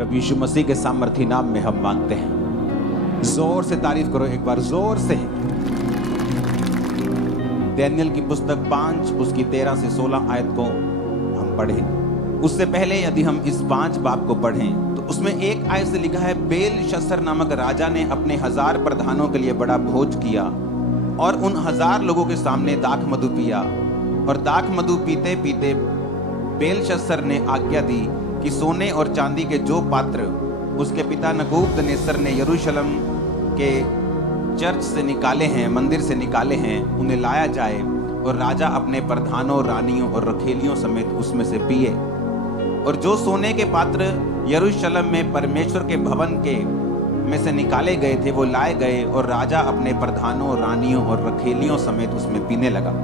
प्रभु यीशु मसीह के सामर्थी नाम में हम मांगते हैं। जोर से तारीफ करो एक बार, जोर से। दानियेल की पुस्तक 5 उसकी 13 से 16 आयत को हम पढ़ें। उससे पहले यदि हम इस 5 बाब को पढ़ें तो उसमें एक आयत से लिखा है, बेलशस्सर नामक राजा ने अपने 1000 प्रधानों के लिए बड़ा भोज किया और उन 1000 लोगों के सामने दाख मधु पिया। और दाख मधु पीते पीते बेलशस्सर ने आज्ञा दी कि सोने और चांदी के जो पात्र उसके पिता नबूकदनेस्सर ने यरूशलेम के चर्च से निकाले हैं, मंदिर से निकाले हैं, उन्हें लाया जाए और राजा अपने प्रधानों, रानियों और रखेलियों समेत उसमें से पिए। और जो सोने के पात्र यरूशलेम में परमेश्वर के भवन के में से निकाले गए थे वो लाए गए और राजा अपने प्रधानों, रानियों और रखेलियों समेत उसमें पीने लगा।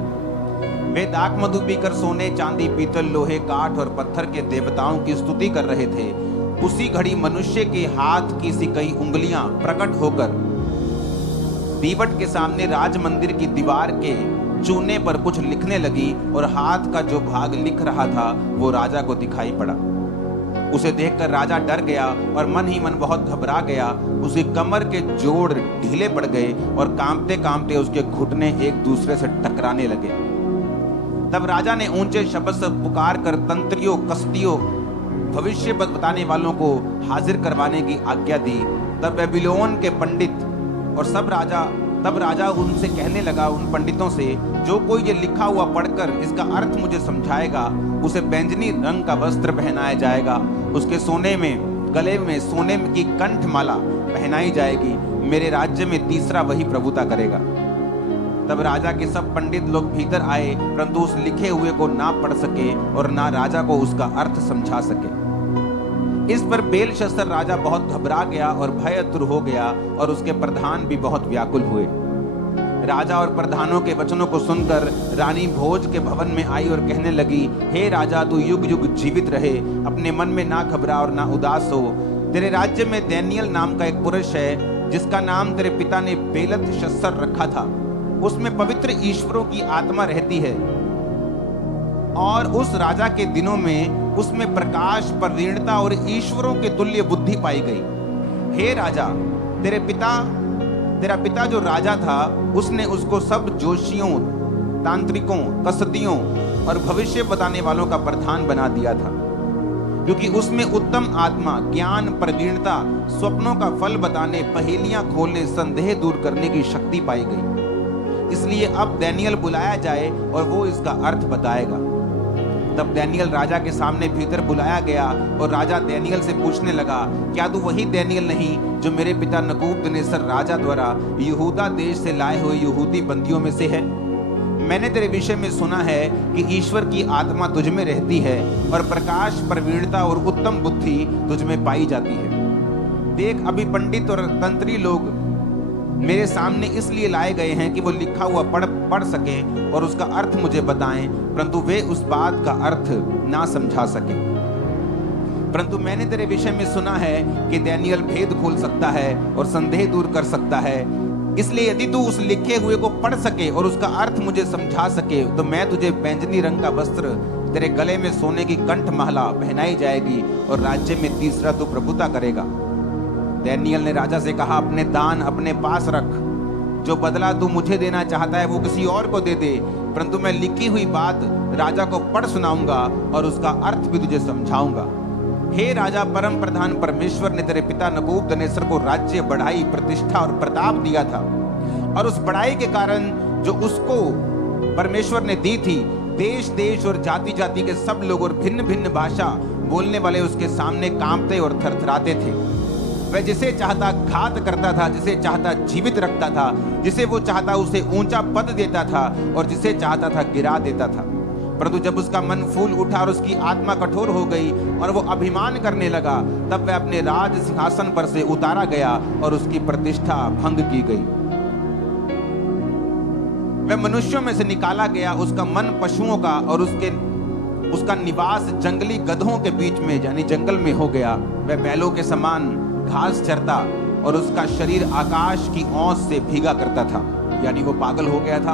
वे दाख मधु पीकर सोने, चांदी, पीतल, लोहे, काठ और पत्थर के देवताओं की स्तुति कर रहे थे। उसी घड़ी मनुष्य के हाथ की सी कई उंगलियां प्रकट होकर दीवट के सामने राज मंदिर की दीवार के चूने पर कुछ लिखने लगी और हाथ का जो भाग लिख रहा था वो राजा को दिखाई पड़ा। उसे देखकर राजा डर गया और मन ही मन बहुत घबरा गया। उसकी कमर के जोड़ ढीले पड़ गए और कांपते कांपते उसके घुटने एक दूसरे से टकराने लगे। तब राजा ने ऊंचे शब्द से पुकार कर तंत्रियों, कसदियों, भविष्य बताने वालों को हाजिर करवाने की आज्ञा दी। तब बेबीलोन के पंडित और तब राजा उनसे कहने लगा, उन पंडितों से, जो कोई ये लिखा हुआ पढ़कर इसका अर्थ मुझे समझाएगा उसे बैंजनी रंग का वस्त्र पहनाया जाएगा, उसके गले में सोने की कंठमाला पहनाई जाएगी। मेरे राज्य में तीसरा वही प्रभुता करेगा। तब राजा के सब पंडित लोग भीतर आए, परंतु उस लिखे हुए को ना पढ़ सके और ना राजा को उसका अर्थ समझा सके। इस पर बेलशस्सर राजा बहुत घबरा गया और भयतुर हो गया और उसके प्रधान भी बहुत व्याकुल हुए। राजा और प्रधानों के वचनों को सुनकर रानी भोज के भवन में आई और कहने लगी, हे राजा, तू युग युग जीवित रहे, अपने मन में ना घबरा और ना उदास हो। तेरे राज्य में दानियेल नाम का एक पुरुष है जिसका नाम तेरे पिता ने बेलतशस्सर रखा था। उसमें पवित्र ईश्वरों की आत्मा रहती है और उस राजा के दिनों में उसमें प्रकाश, प्रवीणता और ईश्वरों के तुल्य बुद्धि पाई गई। हे राजा, तेरा पिता जो राजा था उसने उसको सब जोशियों, तांत्रिकों, कसदियों और भविष्य बताने वालों का प्रधान बना दिया था, क्योंकि उसमें उत्तम आत्मा, ज्ञान, प्रवीणता, स्वप्नों का फल बताने, पहेलियां खोलने, संदेह दूर करने की शक्ति पाई गई। इसलिए अब दानियेल बुलाया जाए और वो इसका अर्थ बताएगा। तब दानियेल राजा के सामने भीतर बुलाया गया और राजा दानियेल से पूछने लगा, क्या तू वही दानियेल नहीं जो मेरे पिता नबूकदनेस्सर राजा द्वारा यहूदा देश से लाए हुए यहूदी बंदियों में से है? मैंने तेरे विषय में सुना है कि ईश्वर की आत्मा तुझ में रहती है और प्रकाश, प्रवीणता और उत्तम बुद्धि तुझ में पाई जाती है। देख, अभी पंडित और तंत्री लोग मेरे सामने इसलिए लाए गए हैं कि वो लिखा हुआ पढ़ सकें और उसका अर्थ मुझे बताएं, परंतु वे उस बात का अर्थ ना समझा सके। परंतु मैंने तेरे विषय में सुना है कि दानियेल भेद खोल सकता है और संदेह दूर कर सकता है। इसलिए यदि तू उस लिखे हुए को पढ़ सके और उसका अर्थ मुझे समझा सके तो मैं तुझे बैंजनी रंग का वस्त्र, तेरे गले में सोने की कंठमाला पहनाई जाएगी और राज्य में तीसरा तू प्रभुता करेगा। दानियेल ने राजा से कहा, अपने दान अपने पास रख, जो बदला तू मुझे देना चाहता है वो किसी और को दे दे, परंतु मैं लिखी हुई बात राजा को पढ़ सुनाऊंगा और उसका अर्थ भी तुझे समझाऊंगा। हे राजा, परम प्रधान परमेश्वर ने तेरे पिता नबूकदनेस्सर को राज्य, बढ़ाई, प्रतिष्ठा और प्रताप दिया था, और उस बढ़ाई के कारण जो उसको परमेश्वर ने दी थी, देश देश और जाति जाति के सब लोग और भिन्न भिन्न भाषा बोलने वाले उसके सामने कांपते और थरथराते थे। वह जिसे चाहता घात करता था, जिसे चाहता जीवित रखता था, जिसे वो चाहता उसे ऊंचा पद देता था और जिसे चाहता था गिरा देता था। परंतु जब उसका मन फूल उठा और उसकी आत्मा कठोर हो गई और वो अभिमान करने लगा, तब वह अपने राज सिंहासन पर से उतारा गया और उसकी प्रतिष्ठा भंग की गई। वह मनुष्यों में से निकाला गया, उसका मन पशुओं का और उसका निवास जंगली गधों के बीच में यानी जंगल में हो गया। वह बैलों के समान घास चरता और उसका शरीर आकाश की ओस से भीगा करता था, यानी वो पागल हो गया था।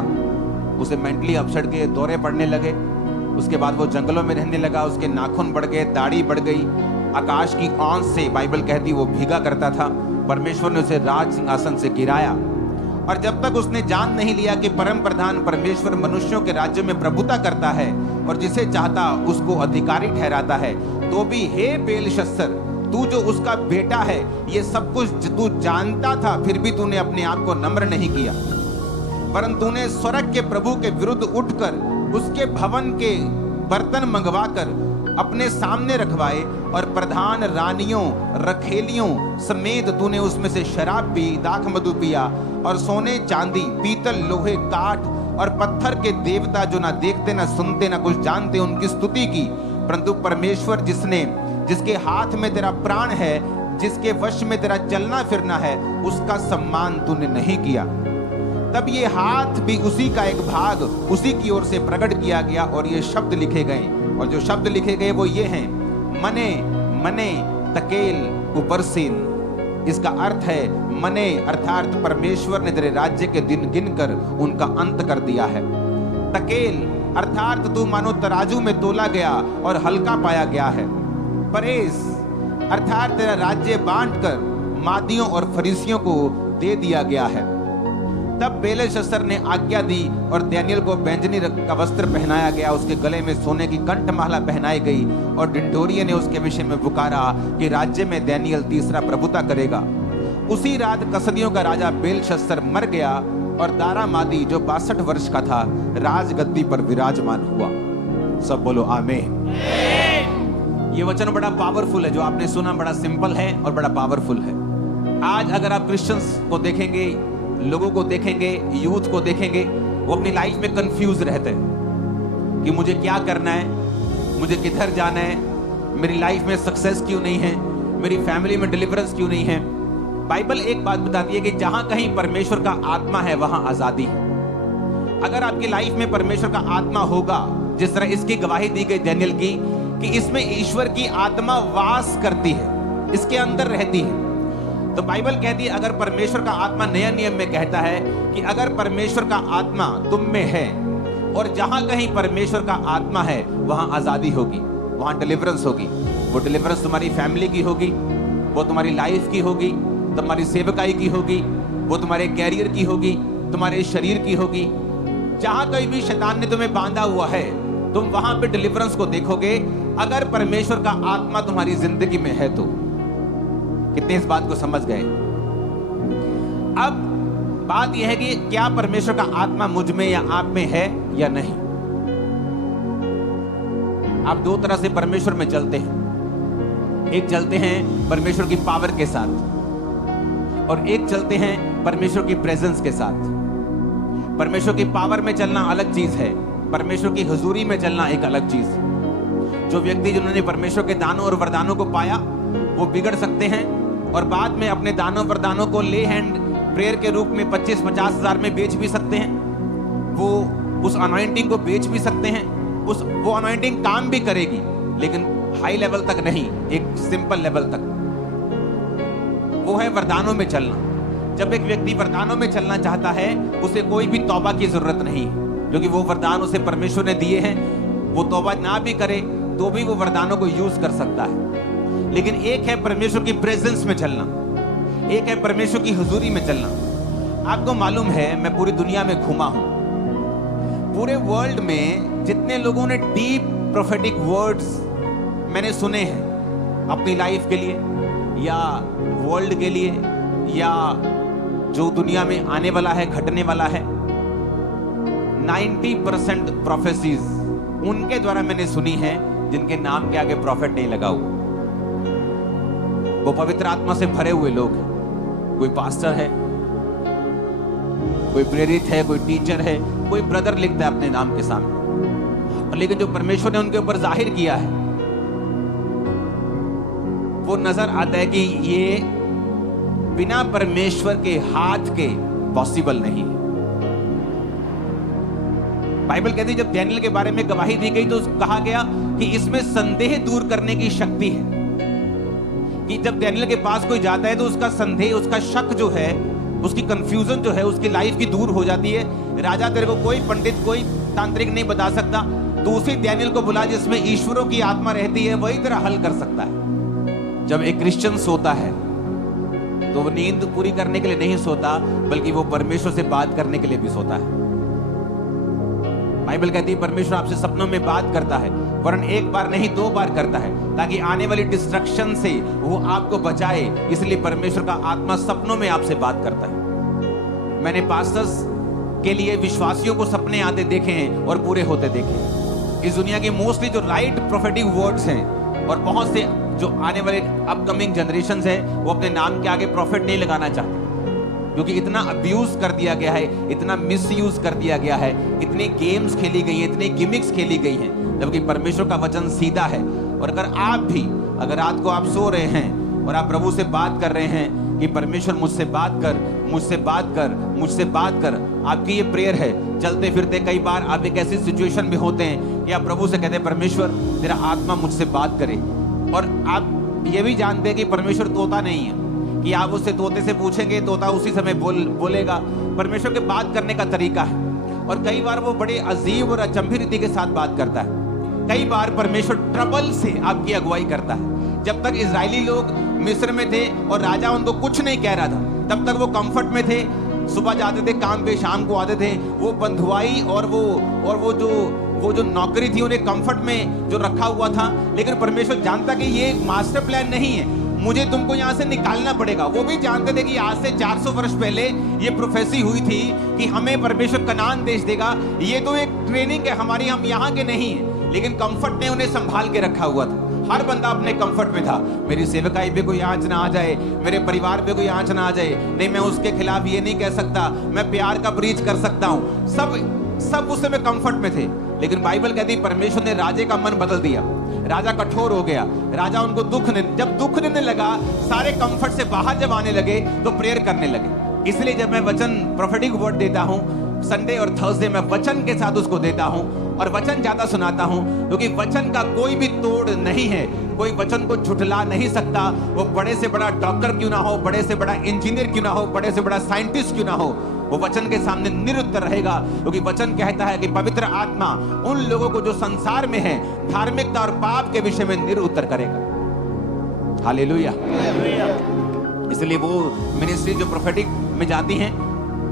उसे मेंटली अपसेट के दौरे पड़ने लगे। उसके बाद वो जंगलों में रहने लगा, उसके नाखून बढ़ गए, दाढ़ी बढ़ गई, आकाश की औंस से बाइबल कहती वो भीगा करता था, परमेश्वर ने उसे राज सिंहासन से गिराया। और जब तक उसने जान नहीं लिया कि परम प्रधान परमेश्वर मनुष्यों के राज्य में प्रभुता करता है और जिसे चाहता उसको अधिकारी ठहराता है, तो भी हे बेलशस्सर, तू जो उसका बेटा है, ये सब कुछ तू जानता था, फिर भी तूने अपने आप को नम्र नहीं किया, परंतु तूने स्वर्ग के प्रभु के विरुद्ध उठकर उसके भवन के बर्तन मंगवाकर अपने सामने रखवाए और प्रधान रानियों रखेलियों समेत तूने उसमें से शराब पी, दाख मधु पिया और सोने चांदी पीतल लोहे काठ और पत्थर के देवता जो ना देखते ना सुनते ना कुछ जानते उनकी स्तुति की, परंतु परमेश्वर जिसके हाथ में तेरा प्राण है, जिसके वश में तेरा चलना फिरना है, उसका सम्मान तूने नहीं किया। तब ये हाथ भी उसी का एक भाग उसी की ओर से प्रकट किया गया और ये शब्द लिखे गए, और जो शब्द लिखे गए वो ये हैं, मने मने तकेल उपरसीन। इसका अर्थ है मने अर्थात परमेश्वर ने तेरे राज्य के दिन गिनकर उनका अंत कर दिया है। तकेल अर्थात तू मानो तराजू में तोला गया और हल्का पाया गया है। परेस अर्थात तेरा राज्य बांटकर मादियों और फरीसियों को दे दिया गया है। तब बेलशस्सर ने आज्ञा दी और दानियेल को बैंजनी का वस्त्र पहनाया गया, उसके गले में सोने की कंठमाला पहनाई गई और ढिंढोरिये ने उसके विषय में पुकारा कि राज्य में दानियेल तीसरा प्रभुता करेगा। उसी रात कसदियों का राजा बेलशस्सर मर गया और दारामादी जो 62 वर्ष का था राजगद्दी पर विराजमान हुआ। सब बोलो आमीन। ये वचन बड़ा पावरफुल है, जो आपने सुना बड़ा सिंपल है और बड़ा पावरफुल है। आज अगर आप क्रिश्चियंस को देखेंगे, लोगों को देखेंगे, यूथ को देखेंगे, वो अपनी लाइफ में कंफ्यूज रहते हैं कि मुझे क्या करना है, मुझे किधर जाना है, मेरी लाइफ में सक्सेस क्यों नहीं है, मेरी फैमिली में डिलीवरेंस क्यों नहीं है। बाइबल एक बात बताती है कि जहां कहीं परमेश्वर का आत्मा है वहां आजादी है। अगर आपकी लाइफ में परमेश्वर का आत्मा होगा, जिस तरह इसकी गवाही दी गई दानियेल की कि इसमें ईश्वर की आत्मा वास करती है, इसके अंदर रहती है, तो बाइबल कहती है अगर परमेश्वर का आत्मा नया नियम में कहता है कि अगर परमेश्वर का आत्मा तुम में है और जहां कहीं परमेश्वर का आत्मा है वहां आजादी होगी, वहां डिलीवरेंस होगी। वो डिलीवरेंस तुम्हारी फैमिली की होगी, वो तुम्हारी लाइफ की होगी, तुम्हारी सेवकाई की होगी, वो तुम्हारे कैरियर की होगी, तुम्हारे शरीर की होगी। जहां कहीं भी शैतान ने तुम्हें बांधा हुआ है, तुम वहां पे डिलीवरेंस को देखोगे अगर परमेश्वर का आत्मा तुम्हारी जिंदगी में है तो। कितने इस बात को समझ गए? अब बात यह है कि क्या परमेश्वर का आत्मा मुझ में या आप में है या नहीं। आप दो तरह से परमेश्वर में चलते हैं, एक चलते हैं परमेश्वर की पावर के साथ और एक चलते हैं परमेश्वर की प्रेजेंस के साथ। परमेश्वर की पावर में चलना अलग चीज है, परमेश्वर की हुजूरी में चलना एक अलग चीज। जो व्यक्ति जिन्होंने परमेश्वर के दानों और वरदानों को पाया वो बिगड़ सकते हैं और बाद में अपने दानों वरदानों को ले हैंड प्रेयर के रूप में 25-50 हजार में बेच भी सकते हैं। वो उस अनॉइंटिंग को बेच भी सकते हैं, वो अनॉइंटिंग काम भी करेगी लेकिन हाई लेवल तक नहीं, एक सिंपल लेवल तक। वो है वरदानों में चलना। जब एक व्यक्ति वरदानों में चलना चाहता है उसे कोई भी तौबा की जरूरत नहीं, क्योंकि वो वरदान उसे परमेश्वर ने दिए हैं। वो तौबा ना भी करे तो भी वो वरदानों को यूज कर सकता है। लेकिन एक है परमेश्वर की प्रेजेंस में चलना, एक है परमेश्वर की हुजूरी में चलना। आपको मालूम है मैं पूरी दुनिया में घूमा हूं, पूरे वर्ल्ड में जितने लोगों ने डीप प्रोफेटिक वर्ड्स मैंने सुने हैं अपनी लाइफ के लिए या वर्ल्ड के लिए या जो दुनिया में आने वाला है, घटने वाला है, 90% प्रोफेसीज उनके द्वारा मैंने सुनी है जिनके नाम के आगे प्रॉफिट नहीं लगा हुआ। वो पवित्र आत्मा से भरे हुए लोग हैं। कोई पास्टर है, कोई प्रेरित है, कोई टीचर है, कोई ब्रदर लिखता है अपने नाम के सामने, और लेकिन जो परमेश्वर ने उनके ऊपर जाहिर किया है वो नजर आता है कि ये बिना परमेश्वर के हाथ के पॉसिबल नहीं है। बाइबल कहती है जब दानियेल के बारे में गवाही दी गई तो कहा गया कि इसमें संदेह दूर करने की शक्ति है, कि जब दानियेल के पास कोई जाता है तो उसका संदेह, उसका शक जो है, उसकी कंफ्यूजन जो है उसकी लाइफ की दूर हो जाती है। राजा तेरे को कोई पंडित, कोई तांत्रिक नहीं बता सकता, तो उसी दानियेल को बुला जिसमें ईश्वरों की आत्मा रहती है, वही तेरा हल कर सकता है। जब एक क्रिश्चियन सोता है तो वो नींद पूरी करने के लिए नहीं सोता, बल्कि वो परमेश्वर से बात करने के लिए भी सोता है। बाइबल कहती है परमेश्वर आपसे सपनों में बात करता है, वरन एक बार नहीं 2 बार करता है, ताकि आने वाली डिस्ट्रक्शन से वो आपको बचाए। इसलिए परमेश्वर का आत्मा सपनों में आपसे बात करता है। मैंने पास्टर्स के लिए विश्वासियों को सपने आते देखे हैं और पूरे होते देखे हैं। इस दुनिया के मोस्टली जो राइट प्रोफेटिक वर्ड्स हैं, और बहुत से जो आने वाले अपकमिंग जनरेशन है, वो अपने नाम के आगे प्रॉफिट नहीं लगाना चाहते, क्योंकि इतना अब्यूज कर दिया गया है, इतना मिसयूज कर दिया गया है, इतनी गेम्स खेली गई हैं, इतनी गिमिक्स खेली गई हैं, जबकि परमेश्वर का वचन सीधा है। और अगर रात को आप सो रहे हैं और आप प्रभु से बात कर रहे हैं कि परमेश्वर मुझसे बात कर, मुझसे बात कर, मुझसे बात कर, आपकी ये प्रेयर है। चलते फिरते कई बार आप एक ऐसी सिचुएशन में होते हैं कि आप प्रभु से कहते हैं परमेश्वर तेरा आत्मा मुझसे बात करे। और आप ये भी जानते हैं कि परमेश्वर तोता नहीं है कि आप उससे तोते से पूछेंगे, तोता उसी समय बोलेगा। परमेश्वर के बात करने का तरीका है, और कई बार वो बड़े अजीब और अचंभी रीति के साथ बात करता है। कई बार परमेश्वर ट्रबल से आपकी अगुवाई करता है। जब तक इजरायली लोग मिस्र में थे और राजा उनको कुछ नहीं कह रहा था, तब तक वो कंफर्ट में थे। सुबह जाते थे काम पे, शाम को आते थे। वो बंधुआई और वो जो नौकरी थी उन्हें कंफर्ट में जो रखा हुआ था। लेकिन परमेश्वर जानता कि ये एक मास्टर प्लान नहीं है, मुझे तुमको यहाँ से निकालना पड़ेगा। वो भी जानते थे कि आज से 400 वर्ष पहले ये प्रोफेसी हुई थी कि हमें परमेश्वर कनान देश देगा। ये तो एक ट्रेनिंग है हमारी, हम यहाँ के नहीं है। लेकिन कंफर्ट ने उन्हें संभाल के रखा हुआ था। हर बंदा अपने कंफर्ट में था। मेरी सेवकाई पे कोई आंच ना आ जाए, मेरे परिवार पे कोई आंच ना आ जाए, नहीं मैं उसके खिलाफ ये नहीं कह सकता, मैं प्यार का ब्रीच कर सकता हूँ। सब उस समय कंफर्ट में थे। लेकिन बाइबल कहती परमेश्वर ने राजे का मन बदल दिया। राजा कठोर हो गया। राजा उनको जब दुख देने लगा, सारे कंफर्ट से बाहर जब आने लगे तो प्रेयर करने लगे। इसलिए जब मैं वचन प्रोफेटिक वर्ड देता हूँ संडे और थर्सडे, मैं वचन के साथ उसको देता हूँ और वचन ज्यादा सुनाता हूँ, क्योंकि वचन का कोई भी तोड़ नहीं है। कोई वचन को झुठला नहीं सकता। वो बड़े से बड़ा डॉक्टर क्यों ना हो, बड़े से बड़ा इंजीनियर क्यों ना हो, बड़े से बड़ा साइंटिस्ट क्यों ना हो, वो वचन के सामने निरुत्तर रहेगा। क्योंकि वचन कहता है कि पवित्र आत्मा उन लोगों को जो संसार में है धार्मिकता और पाप के विषय में निरुत्तर करेगा। हालेलुया। इसलिए वो मिनिस्ट्री जो प्रोफेटिक में जाती हैं,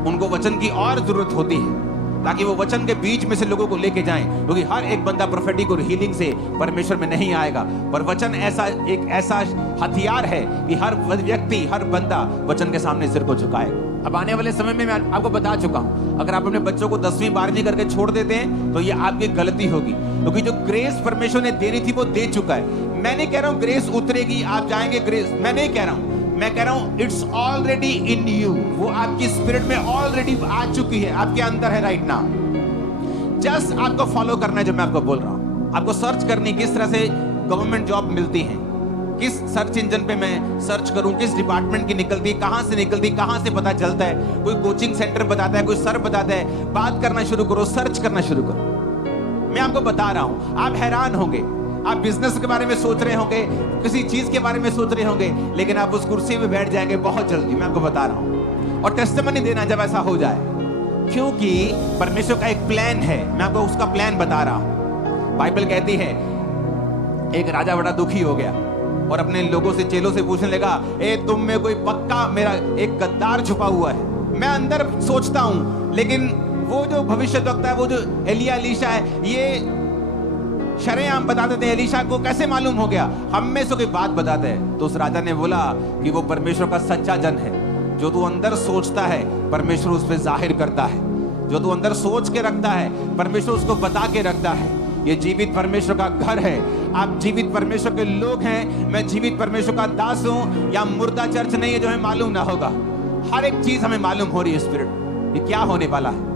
उनको वचन की और जरूरत होती है, ताकि वो वचन के बीच में से लोगों को लेके जाएं। क्योंकि हर एक बंदा प्रोफेटिक और हीलिंग से परमेश्वर में नहीं आएगा, पर वचन एक ऐसा हथियार है कि हर व्यक्ति, हर बंदा वचन के सामने सिर को झुकाएगा। अब आने वाले समय में मैं आपको बता चुका हूं, अगर आप अपने बच्चों को 10वीं 12वीं करके छोड़ देते हैं तो ये आपकी गलती होगी, क्योंकि जो ग्रेस परमेश्वर ने देनी थी वो दे चुका है। मैं नहीं कह रहा हूं ग्रेस उतरेगी, आप जाएंगे ग्रेस, मैं नहीं कह रहा हूं। मैं कह रहा हूं इट्स ऑलरेडी इन यू, वो आपकी स्पिरिट में ऑलरेडी आ चुकी है, आपके अंदर है राइट नाउ। जस्ट आपको फॉलो करना है जो मैं आपको बोल रहा हूं। आपको सर्च करनी किस तरह से गवर्नमेंट जॉब मिलती है, किस सर्च इंजन पे मैं सर्च करूं, किस डिपार्टमेंट की निकलती, कहां से निकलती, कहां से पता चलता है। कोई कोचिंग सेंटर बताता है, कोई सर बताता है। बात करना शुरू करो, सर्च करना शुरू करो। मैं आपको बता रहा हूं, आप हैरान होंगे। आप बिजनेस के बारे में सोच रहे होंगे, किसी चीज के बारे में सोच रहे होंगे, लेकिन आप उस कुर्सी में बैठ जाएंगे बहुत जल्दी। मैं आपको बता रहा हूं, और टेस्टिमनी देना जब ऐसा हो जाए, क्योंकि परमेश्वर का एक प्लान है। मैं आपको उसका प्लान बता रहा हूं। बाइबल कहती है एक राजा बड़ा दुखी हो गया और अपने लोगों से, चेलों से पूछने लगा, ए तुम में कोई पक्का मेरा एक गद्दार छुपा हुआ है। मैं अंदर सोचता हूं, लेकिन वो जो भविष्यवक्ता है, वो जो एलीशा है, ये शरेआम बता देते हैं। एलीशा को कैसे मालूम हो गया? हम में से कोई बात बताते हैं। तो उस राजा ने बोला कि वो परमेश्वर का सच्चा जन है। जो तू अंदर सोचता है परमेश्वर उस पर जाहिर करता है। जो तू अंदर सोच के रखता है परमेश्वर उसको बता के रखता है। ये जीवित परमेश्वर का घर है। आप जीवित परमेश्वर के लोग हैं। मैं जीवित परमेश्वर का दास हूं। या मुर्दा चर्च नहीं है जो हमें मालूम ना होगा। हर एक चीज हमें मालूम हो रही है। स्पिरिट ये क्या होने वाला है,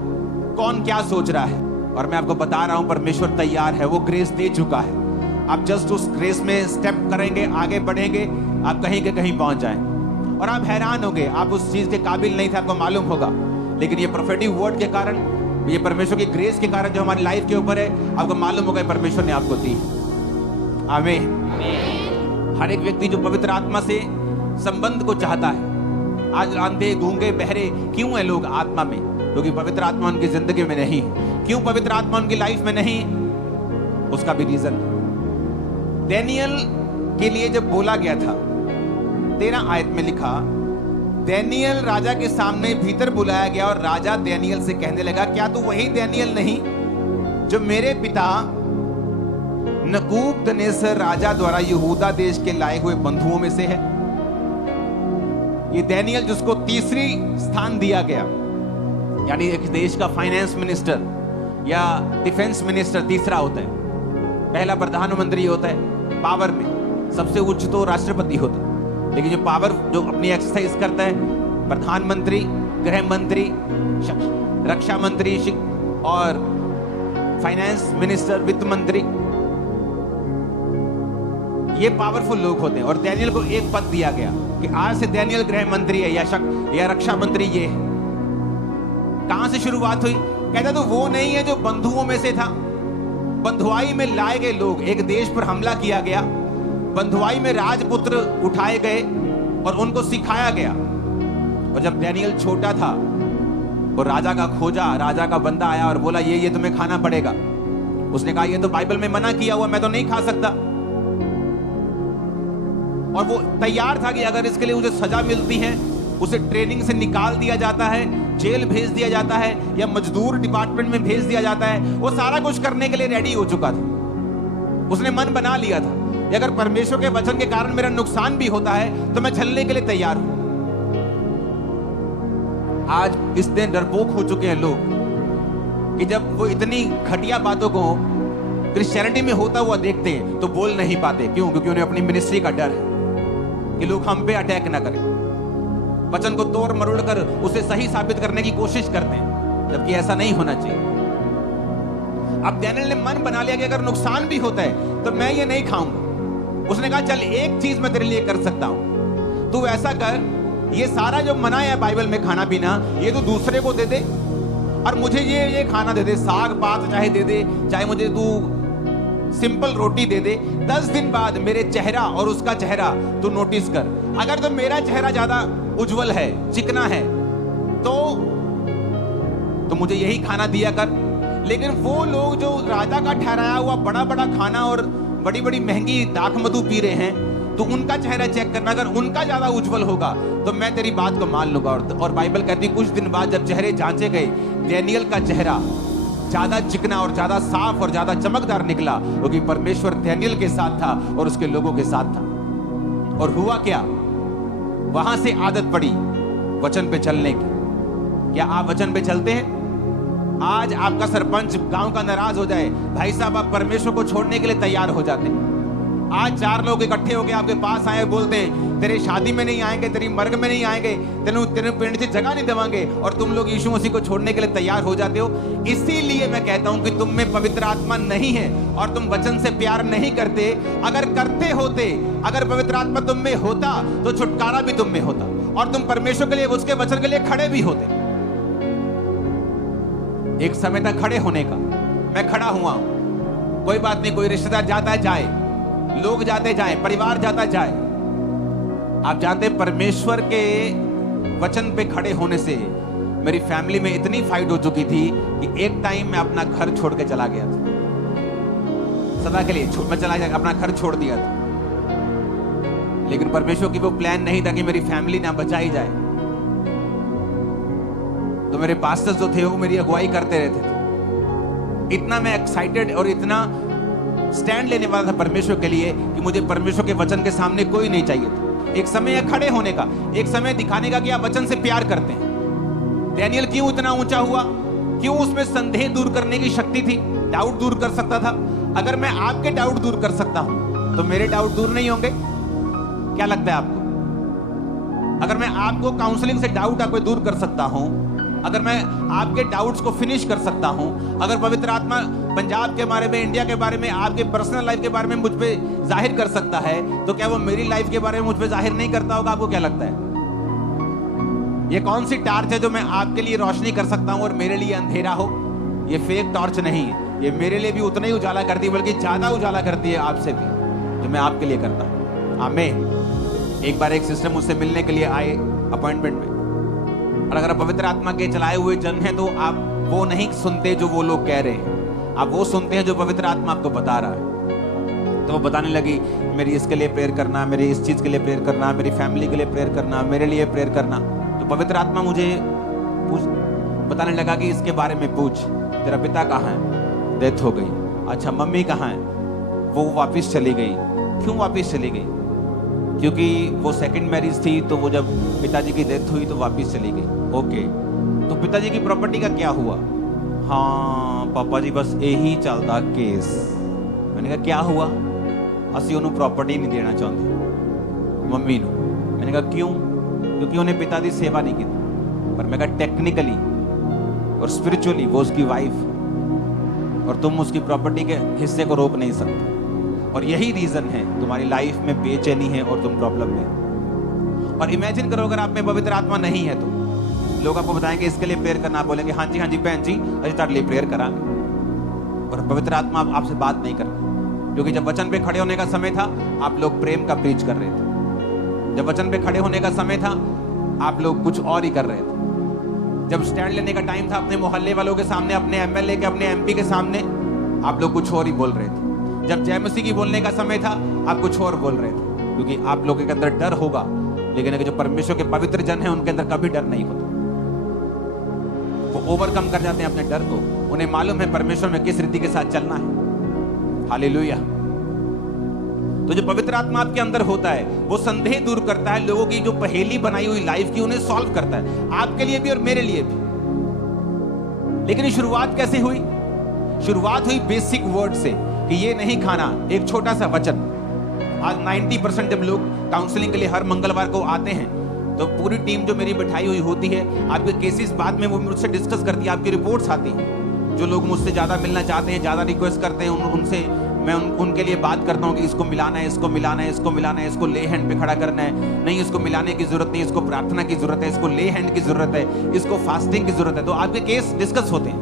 कौन क्या सोच रहा है, और मैं आपको बता रहा हूं परमेश्वर तैयार है। वो ग्रेस दे चुका है। आप जस्ट उस ग्रेस में स्टेप करेंगे, आगे बढ़ेंगे, आप कहीं के कहीं पहुंच जाएं। और आप हैरान होंगे, आप उस चीज के काबिल नहीं थे, आपको मालूम होगा, लेकिन ये प्रोफेटिक वर्ड के कारण, ये परमेश्वर की ग्रेस के कारण जो हमारी लाइफ के ऊपर है, आपको मालूम होगा परमेश्वर ने आपको दी। आमीन। हर एक व्यक्ति जो पवित्र आत्मा से संबंध को चाहता है। आज अंधे, गूंगे, बहरे क्यों है लोग आत्मा में? क्योंकि पवित्र आत्मा उनकी जिंदगी में नहीं। क्यों पवित्र आत्मा उनकी लाइफ में नहीं? उसका भी रीजन। डैनियल के लिए जब बोला गया था 13 आयत में लिखा, दानियेल राजा के सामने भीतर बुलाया गया और राजा दानियेल से कहने लगा, क्या तू वही दानियेल नहीं जो मेरे पिता नबूकदनेस्सर राजा द्वारा यहूदा देश के लाए हुए बंधुओं में से है? ये दानियेल जिसको तीसरी स्थान दिया गया, यानी एक देश का फाइनेंस मिनिस्टर या डिफेंस मिनिस्टर तीसरा होता है, पहला प्रधानमंत्री होता है, पावर में सबसे उच्च तो राष्ट्रपति होता है, लेकिन जो पावर जो अपनी एक्सरसाइज करता है, प्रधानमंत्री, गृह मंत्री, रक्षा मंत्री और फाइनेंस मिनिस्टर, वित्त मंत्री, ये पावरफुल लोग होते हैं। और दानियेल को एक पद दिया गया कि आज से दानियेल गृह मंत्री है या रक्षा मंत्री ये है। कहां से शुरुआत हुई? कहता तो वो नहीं है जो बंधुओं में से था। बंधुआई में लाए गए लोग, एक देश पर हमला किया गया, बंधुआई में राजपुत्र उठाए गए और उनको सिखाया गया। और जब दानियेल छोटा था वो राजा का खोजा, राजा का बंदा आया और बोला ये तुम्हें खाना पड़ेगा। उसने कहा ये तो बाइबल में मना किया हुआ, मैं तो नहीं खा सकता। और वो तैयार था कि अगर इसके लिए उसे सजा मिलती है, उसे ट्रेनिंग से निकाल दिया जाता है, जेल भेज दिया जाता है या मजदूर डिपार्टमेंट में भेज दिया जाता है, वो सारा कुछ करने के लिए रेडी हो चुका था। उसने मन बना लिया था कि अगर परमेश्वर के वचन के कारण मेरा नुकसान भी होता है तो मैं झेलने के लिए तैयार हूं। आज इतने डरपोक हो चुके हैं लोग कि जब वो इतनी घटिया बातों को क्रिश्चियनिटी में होता हुआ देखते हैं तो बोल नहीं पाते। क्यों? क्योंकि उन्हें अपनी मिनिस्ट्री का डर है कि लोग हम पे अटैक ना करें। वचन को तोड़ मरोड़ कर उसे सही साबित करने की कोशिश करते हैं, जबकि ऐसा नहीं होना चाहिए। अब दानियेल ने मन बना लिया कि अगर नुकसान भी होता है तो मैं ये नहीं खाऊंगा। उसने कहा चल एक चीज मैं तेरे लिए कर सकता हूं, तू ऐसा कर, ये सारा जो मना है बाइबल में खाना पीना, ये तो दूसरे को दे दे और मुझे ये खाना दे दे, साग पात चाहे दे दे, चाहे मुझे तू सिंपल रोटी दे दे। 10 दिन बाद मेरे चेहरा और उसका चेहरा तू नोटिस कर। अगर तो मेरा चेहरा ज्यादा उज्जवल है, चिकना है, तो मुझे यही खाना दिया कर। लेकिन वो लोग जो राजा का ठहराया हुआ बड़ा बड़ा खाना और बड़ी बड़ी महंगी दाख मधु पी रहे हैं, तो उनका चेहरा चेक करना। अगर उनका ज्यादा उज्जवल होगा तो मैं तेरी बात को मान लूंगा। और बाइबल कहती कुछ दिन बाद जब चेहरे जांचे गए, दानियेल का चेहरा ज्यादा चिकना और ज्यादा साफ और ज्यादा चमकदार निकला, क्योंकि परमेश्वर दानियेल के साथ था और उसके लोगों के साथ था। और हुआ क्या? वहां से आदत पड़ी वचन पे चलने की। क्या आप वचन पे चलते हैं? आज आपका सरपंच गांव का नाराज हो जाए, भाई साहब आप परमेश्वर को छोड़ने के लिए तैयार हो जाते हैं। आज 4 लोग इकट्ठे होकर आपके पास आए, बोलते हैं तेरे शादी में नहीं आएंगे, तेरी मर्ग में नहीं आएंगे, तेरे पिंड से जगह नहीं देवांगे, और तुम लोग यीशु मसीह को छोड़ने के लिए तैयार हो जाते हो। इसीलिए मैं कहता हूं कि तुम में पवित्र आत्मा नहीं है और तुम वचन से प्यार नहीं करते। अगर करते होते, अगर पवित्र आत्मा तुम में होता तो छुटकारा भी तुम में होता और तुम परमेश्वर के लिए, उसके वचन के लिए खड़े भी होते। एक समय था खड़े होने का। मैं खड़ा हुआ हूं, कोई बात नहीं, कोई रिश्तेदार जाता है जाए, लोग जाते जाए, परिवार जाता जाए। आप जानते हैं परमेश्वर के वचन पे खड़े होने से मेरी फैमिली में इतनी फाइट हो चुकी थी कि एक टाइम मैं अपना घर छोड़ के चला गया था, सदा के लिए मैं चला गया, अपना घर छोड़ दिया था। लेकिन परमेश्वर की वो प्लान नहीं था कि मेरी फैमिली ना बचाई जाए। तो मेरे पास्टर्स जो थे वो मेरी अगुवाई करते रहते थे। इतना मैं एक्साइटेड और इतना स्टैंड लेने वाला था परमेश्वर के लिए कि मुझे परमेश्वर के वचन के सामने कोई नहीं चाहिए था। एक समय है खड़े होने का, एक समय दिखाने का कि आप वचन से प्यार करते हैं। दानियेल क्यों इतना ऊंचा हुआ? क्यों? उसमें संदेह दूर करने की शक्ति थी, डाउट दूर कर सकता था। अगर मैं आपके डाउट दूर कर सकता हूं तो मेरे डाउट दूर नहीं होंगे? क्या लगता है आपको? अगर मैं आपको काउंसलिंग से डाउट आपको दूर कर सकता हूं, अगर मैं आपके डाउट्स को फिनिश कर सकता हूं, अगर पवित्र आत्मा पंजाब के बारे में, इंडिया के बारे में, आपके पर्सनल लाइफ के बारे में मुझ पे जाहिर कर सकता है, तो क्या वो मेरी लाइफ के बारे में मुझ पे जाहिर नहीं करता होगा? आपको क्या लगता है? ये कौन सी टॉर्च है जो मैं आपके लिए रोशनी कर सकता हूं और मेरे लिए अंधेरा हो? ये फेक टॉर्च नहीं है, ये मेरे लिए भी उतना ही उजाला करती है, बल्कि ज्यादा उजाला करती है आपसे भी, जो मैं आपके लिए करता हूं। आमीन। एक बार एक सिस्टर मुझसे मिलने के लिए आए अपॉइंटमेंट में, और अगर आप पवित्र आत्मा के चलाए हुए जन हैं तो आप वो नहीं सुनते जो वो लोग कह रहे हैं, आप वो सुनते हैं जो पवित्र आत्मा आपको बता रहा है। तो वो बताने लगी मेरी इसके लिए प्रेयर करना, मेरी इस चीज के लिए प्रेयर करना, मेरी फैमिली के लिए प्रेयर करना, मेरे लिए प्रेयर करना। तो पवित्र आत्मा मुझे बताने लगा कि इसके बारे में पूछ, तेरा पिता कहाँ है? डेथ हो गई। अच्छा, मम्मी कहाँ है? वो वापस चली गई। क्यों वापस चली गई? क्योंकि वो सेकंड मैरिज थी, तो वो जब पिताजी की डेथ हुई तो वापस चली गई। ओके, तो पिताजी की प्रॉपर्टी का क्या हुआ? हाँ पापा जी, बस यही चलता केस। मैंने कहा क्या हुआ? ਅਸੀਂ ਉਹਨੂੰ प्रॉपर्टी नहीं देना चाहते मम्मी ਨੂੰ। मैंने कहा क्यों? क्योंकि उन्हें पिता की सेवा नहीं की। पर मैं कहा टेक्निकली और स्पिरिचुअली वो उसकी वाइफ, और तुम उसकी प्रॉपर्टी के हिस्से को रोक नहीं सकते। और यही रीजन है तुम्हारी लाइफ में बेचैनी है और तुम प्रॉब्लम में। और इमेजिन करो अगर आप में पवित्र आत्मा नहीं है तो लोग आपको बताएंगे इसके लिए प्रेयर करना, आप बोलेंगे हाँ जी बहन जी अजी तारे लिए प्रेयर करांगे। और पवित्र आत्मा आपसे बात नहीं कर रहा, क्योंकि जब वचन पे खड़े होने का समय था आप लोग प्रेम का प्रीच कर रहे थे। जब वचन पे खड़े होने का समय था आप लोग कुछ और ही कर रहे थे। जब स्टैंड लेने का टाइम था अपने मोहल्ले वालों के सामने, अपने एमएलए के, अपने एमपी के सामने, आप लोग कुछ और ही बोल रहे थे। जब जय मसीह की बोलने का समय था आप कुछ और बोल रहे थे, क्योंकि आप लोगों के अंदर डर होगा, लेकिन जो परमेश्वर के पवित्र जन है उनके अंदर कभी डर नहीं होता। वो ओवरकम कर जाते हैं अपने डर को। उन्हें मालूम है परमेश्वर में किस रीति के साथ चलना है। हालेलुया। तो जो पवित्र आत्मा आपके अंदर होता है वो संदेह दूर करता है, लोगों की जो पहेली बनाई हुई लाइफ की उन्हें सॉल्व करता है, आपके लिए भी और मेरे लिए भी। लेकिन शुरुआत कैसे हुई? शुरुआत हुई बेसिक वर्ड से कि ये नहीं खाना, एक छोटा सा वचन। आज 90% जब लोग काउंसलिंग के लिए हर मंगलवार को आते हैं तो पूरी टीम जो मेरी बैठाई हुई होती है, आपके केसेस बाद में वो मुझसे डिस्कस करती है, आपकी रिपोर्ट्स आती हैं। जो लोग मुझसे ज्यादा मिलना चाहते हैं, ज्यादा रिक्वेस्ट करते हैं, उनसे मैं उनके लिए बात करता हूँ कि इसको मिलाना है, इसको मिलाना है, इसको मिलाना है, इसको ले हैंड पे खड़ा करना है, नहीं इसको मिलाने की जरूरत नहीं, इसको प्रार्थना की जरूरत है, इसको ले हैंड की जरूरत है, इसको फास्टिंग की जरूरत है। तो आपके केस डिस्कस होते हैं।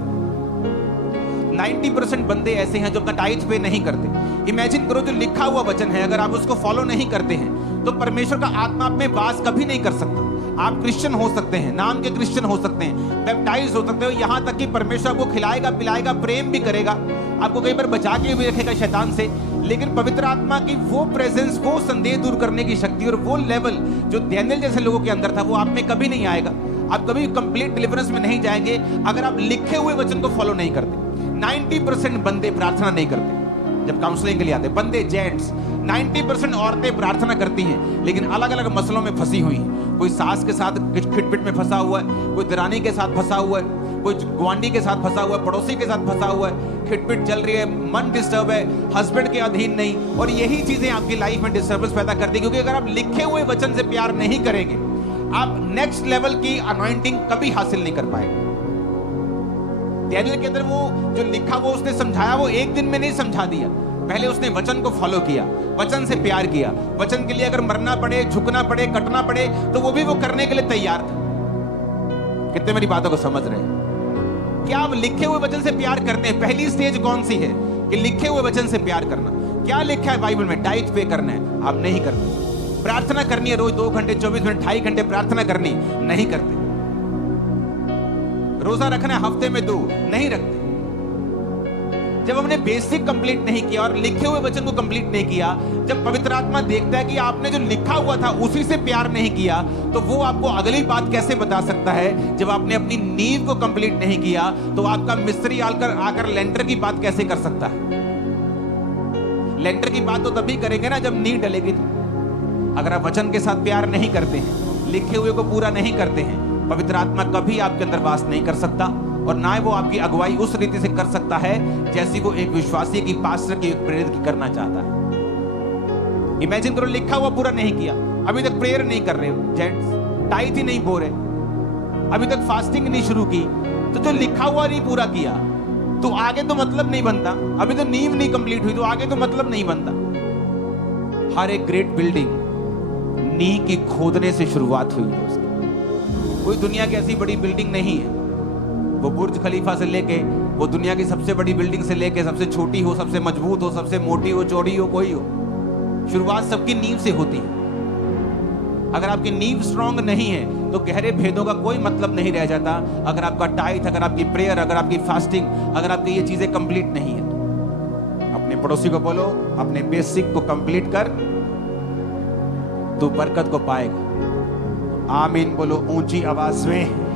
90% बंदे ऐसे हैं जो अपना टाइट पे नहीं करते। इमेजिन करो जो लिखा हुआ वचन है अगर आप उसको फॉलो नहीं करते हैं तो परमेश्वर का आत्मा आप में वास कभी नहीं कर सकता। आप क्रिश्चियन हो सकते हैं, नाम के क्रिश्चियन हो सकते हैं, बैप्टाइज हो सकते हो, यहां तक कि परमेश्वर आपको खिलाएगा पिलाएगा, प्रेम भी करेगा, आपको कई बार बचा के भी रखेगा शैतान से। लेकिन पवित्र आत्मा की वो प्रेजेंस, वो संदेह दूर करने की शक्ति और वो लेवल जो डैनियल जैसे लोगों के अंदर था वो आप में कभी नहीं आएगा। आप कभी कंप्लीट डिलीवरेंस में नहीं जाएंगे अगर आप लिखे हुए वचन को फॉलो नहीं करते। 90% बंदे प्रार्थना नहीं करते जब काउंसलिंग के लिए आते, बंदे जेंट्स। 90% औरतें प्रार्थना करती हैं लेकिन अलग अलग मसलों में फंसी हुई हैं। कोई सास के साथ खिटपिट में फंसा हुआ है, कोई दरानी के साथ फंसा हुआ है, कोई ग्वांडी के साथ फंसा हुआ है, पड़ोसी के साथ फंसा हुआ है, खिटपिट चल रही है, मन डिस्टर्ब है, हस्बैंड के अधीन नहीं। और यही चीजें आपकी लाइफ में डिस्टर्बेंस पैदा करती है, क्योंकि अगर आप लिखे हुए वचन से प्यार नहीं करेंगे आप नेक्स्ट लेवल की अनॉइंटिंग कभी हासिल नहीं कर पाएंगे। डैनियल के अंदर वो जो लिखा वो उसने समझाया, वो एक दिन में नहीं समझा दिया। पहले उसने वचन को फॉलो किया, वचन से प्यार किया, वचन के लिए अगर मरना पड़े, झुकना पड़े, कटना पड़े तो वो भी वो करने के लिए तैयार था। कितने मेरी बातों को समझ रहे हैं? क्या आप लिखे हुए वचन से प्यार करते हैं? पहली स्टेज कौन सी है कि लिखे हुए वचन से प्यार करना। क्या लिखा है बाइबल में? टाइट पे करना है, आप नहीं करते। प्रार्थना करनी है रोज 2 घंटे 24 मिनट 2.5 घंटे प्रार्थना करनी, नहीं करते। रोजा रखना है हफ्ते में 2, नहीं रखते। जब हमने बेसिक कंप्लीट नहीं किया और लिखे हुए वचन को कंप्लीट नहीं किया, जब पवित्र आत्मा देखता है कि आपने जो लिखा हुआ था उसी से प्यार नहीं किया, तो वो आपको अगली बात कैसे बता सकता है? जब आपने अपनी नींव को कंप्लीट नहीं किया तो आपका मिस्त्री आकर लेंटर की बात कैसे कर सकता है? लेंटर की बात तो तभी करेंगे ना जब नींव डलेगी। तो अगर आप वचन के साथ प्यार नहीं करते हैं, लिखे हुए को पूरा नहीं करते हैं, पवित्र आत्मा कभी आपके अंदर वास नहीं कर सकता, और ना वो आपकी अगुवाई उस रीति से कर सकता है जैसी वो एक विश्वासी की, पास्टर की, एक प्रेरित की करना चाहता है। इमेजिन करो लिखा हुआ पूरा नहीं किया, अभी तक प्रेयर नहीं कर रहे हो जेंट्स, टाइट ही नहीं बो रहे, अभी तक फास्टिंग नहीं शुरू की, तो जो लिखा हुआ नहीं पूरा किया तो आगे तो मतलब नहीं बनता। अभी तो नींव नहीं कंप्लीट हुई तो आगे तो मतलब नहीं बनता। हर एक ग्रेट बिल्डिंग नींव की खोदने से शुरुआत हुई है उसकी। कोई दुनिया की ऐसी बड़ी बिल्डिंग नहीं है, वो बुर्ज खलीफा से लेके वो दुनिया की सबसे बड़ी बिल्डिंग से लेके सबसे छोटी हो, सबसे मजबूत हो, सबसे मोटी हो, चौड़ी हो, कोई हो, शुरुआत सबकी नींव से होती है। अगर आपकी नींव स्ट्रांग नहीं है तो गहरे भेदों का कोई मतलब नहीं रह जाता। अगर आपका टाइट, अगर आपकी प्रेयर, अगर आपकी फास्टिंग, अगर आपकी ये चीजें कंप्लीट नहीं है तो अपने पड़ोसी को बोलो, अपने बेसिक को कंप्लीट कर, तू बरकत को पाएगा। आमीन बोलो ऊंची आवाज में।